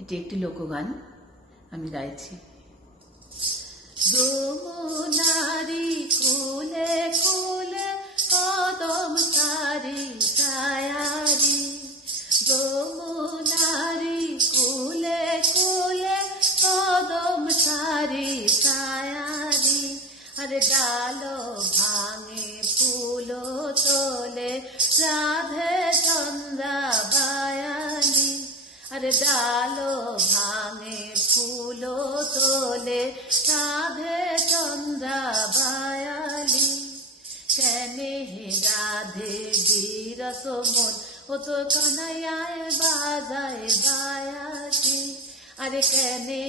এটি একটি লোকগান, আমি গাইছি। যমুনারি কুলে কুলে কদম সারি ছায়ারি, যমুনারি কুলে কুলে কদম সারি ছায়ারি, আরে ডালো ভাঙে ফুলো তোলে রাধে চন্দ্রা বায়ালি, আরে ডালো ভাঙে ফুলো তোলে রাধে চন্দ্রা বায়ালি। কেনে রাধে বিরস মন ও তো কানাইয়ায় বাজায় বায়াসি, আরে কেনে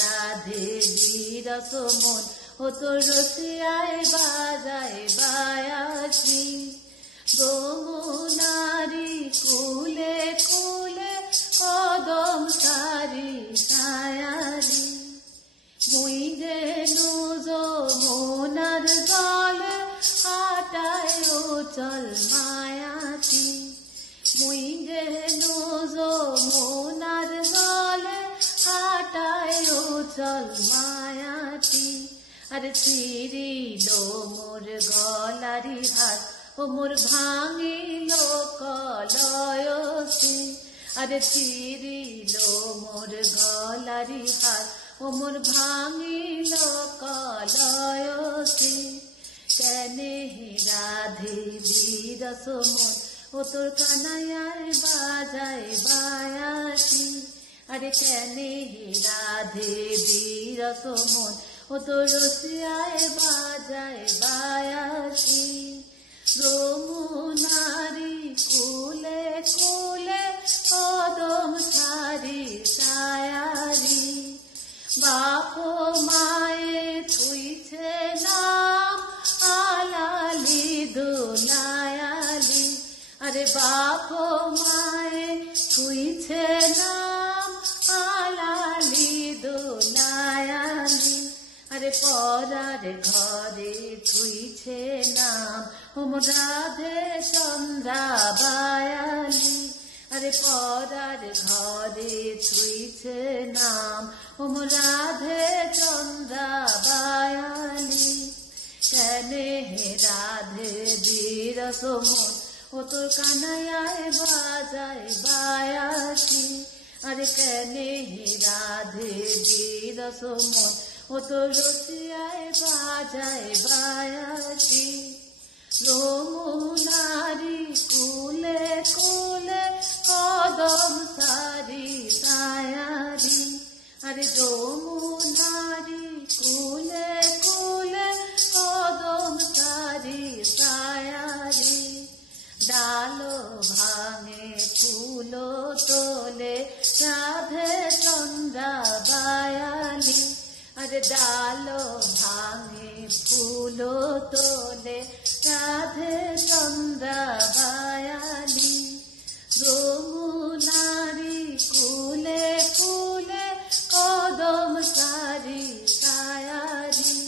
রাধে বিরস মন ও তো রসিয়ায় বাজায় বায়াসি। যমুনারি কুলে কুলে কদম সারি ছায়ারি, মুই গেলু যমুনার জলে হাটায় চল মায়াটি, মুই গেলু যমুনার জলে হাটায় চল মায়াটি, আরে ছিড়িল মোর গলারি হাত ও মোর ভাঙিল কলয়সি, আরে ছিড়িল মোর গলারি হাত ও মোর ভাঙিল কলয়সি। কেনে রাধে বিরস মন ও তোর কানাইয়ায় বাজায় বায়াসি, আরে কেনে রাধে বিরস মন ও তোর রসিয়ায় বাজায় বায়াসি। যমুনারি কুলে কুলে কদম সারি ছায়ারি, বাপ মায়ে থুইছে নাম আলালি দোলায়ালি, আরে বাপ মায়ে থুইছে নাম আলালি দোলায়ালি, আরে পরার ঘরে থুইছে নাম ও মোর রাধে চন্দ্রা বায়ালি, আরে পরার ঘরে থুইছে নাম ও মোর রাধে চন্দ্রা বায়ালি। কেনে রাধে বিরস মন ও তোর কানাইয়ায় বাজায় বায়াসি, আরে কেনে রাধে বিরস মন ও তোর রসিয়ায় বাজায় বায়াসি। যমুনারি কুলে কুলে কদম সারি ছায়ারি, আরে যমুনারি কুলে কুলে কদম সারি ছায়ারি, ডালো ভাঙে ফুলো তোলে রাধে চন্দ্রা বায়ালি, আরে ডালো ভাঙে ফুলো তোলে রাধে চন্দ্রা বায়ালি। যমুনারি কুলে কুলে কদম সারি ছায়ারি,